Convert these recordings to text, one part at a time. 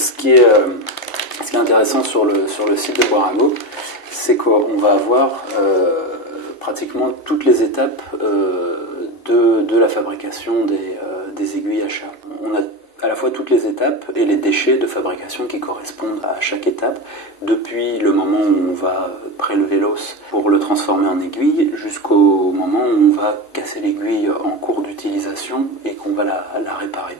ce qui est intéressant sur le site de Boirago, c'est qu'on va avoir pratiquement toutes les étapes de la fabrication des aiguilles à chat. On a à la fois toutes les étapes et les déchets de fabrication qui correspondent à chaque étape, depuis le moment où on va prélever l'os pour le transformer en aiguille, jusqu'au moment où on va casser l'aiguille en cours d'utilisation et qu'on va la réparer.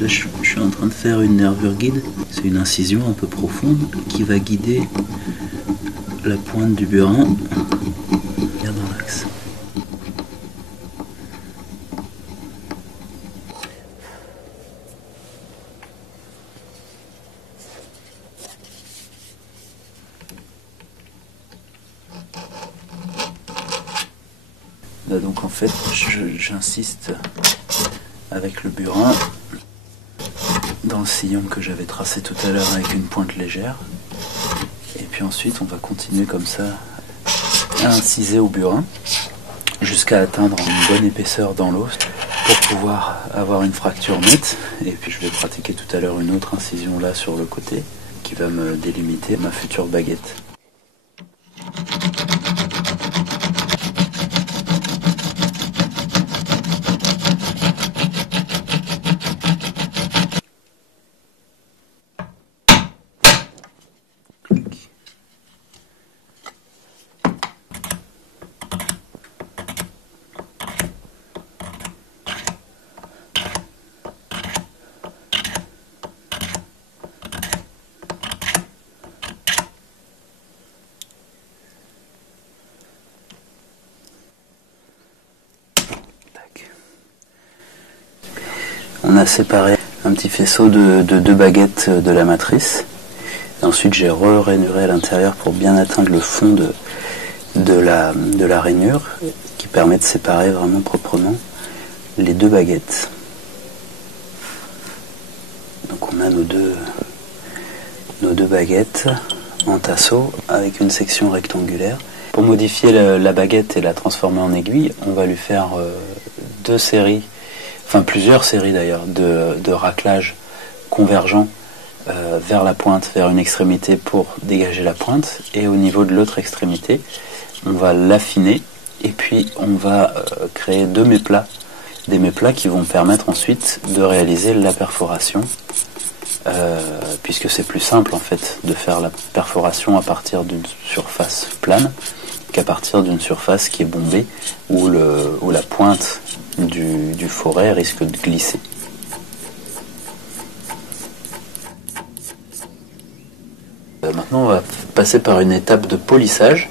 Là, je suis en train de faire une nervure guide. C'est une incision un peu profonde qui va guider la pointe du burin bien dans l'axe. Là, donc en fait, j'insiste avec le burin dans le sillon que j'avais tracé tout à l'heure avec une pointe légère. Et puis ensuite, on va continuer comme ça à inciser au burin jusqu'à atteindre une bonne épaisseur dans l'os pour pouvoir avoir une fracture nette. Et puis je vais pratiquer tout à l'heure une autre incision là sur le côté qui va me délimiter ma future baguette. On a séparé un petit faisceau de 2 baguettes de la matrice. Et ensuite, j'ai rainuré à l'intérieur pour bien atteindre le fond de la rainure qui permet de séparer vraiment proprement les 2 baguettes. Donc on a nos deux baguettes en tasseau avec une section rectangulaire. Pour modifier la baguette et la transformer en aiguille, on va lui faire 2 séries, enfin plusieurs séries d'ailleurs, de raclages convergents vers la pointe, vers une extrémité pour dégager la pointe, et au niveau de l'autre extrémité, on va l'affiner et puis on va créer 2 méplats, des méplats qui vont permettre ensuite de réaliser la perforation, puisque c'est plus simple en fait de faire la perforation à partir d'une surface plane qu'à partir d'une surface qui est bombée où la pointe du foret risque de glisser. Maintenant on va passer par une étape de polissage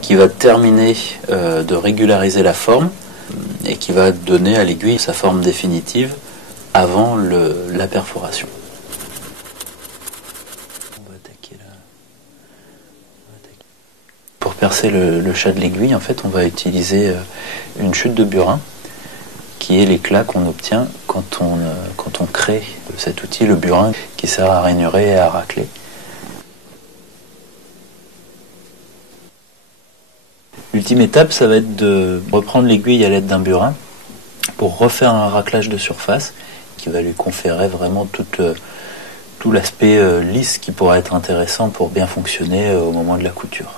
qui va terminer de régulariser la forme et qui va donner à l'aiguille sa forme définitive avant la perforation. Pour percer le chat de l'aiguille, en fait, on va utiliser une chute de burin qui est l'éclat qu'on obtient quand on crée cet outil, le burin, qui sert à rainurer et à racler. L'ultime étape, ça va être de reprendre l'aiguille à l'aide d'un burin pour refaire un raclage de surface qui va lui conférer vraiment tout l'aspect lisse qui pourra être intéressant pour bien fonctionner au moment de la couture.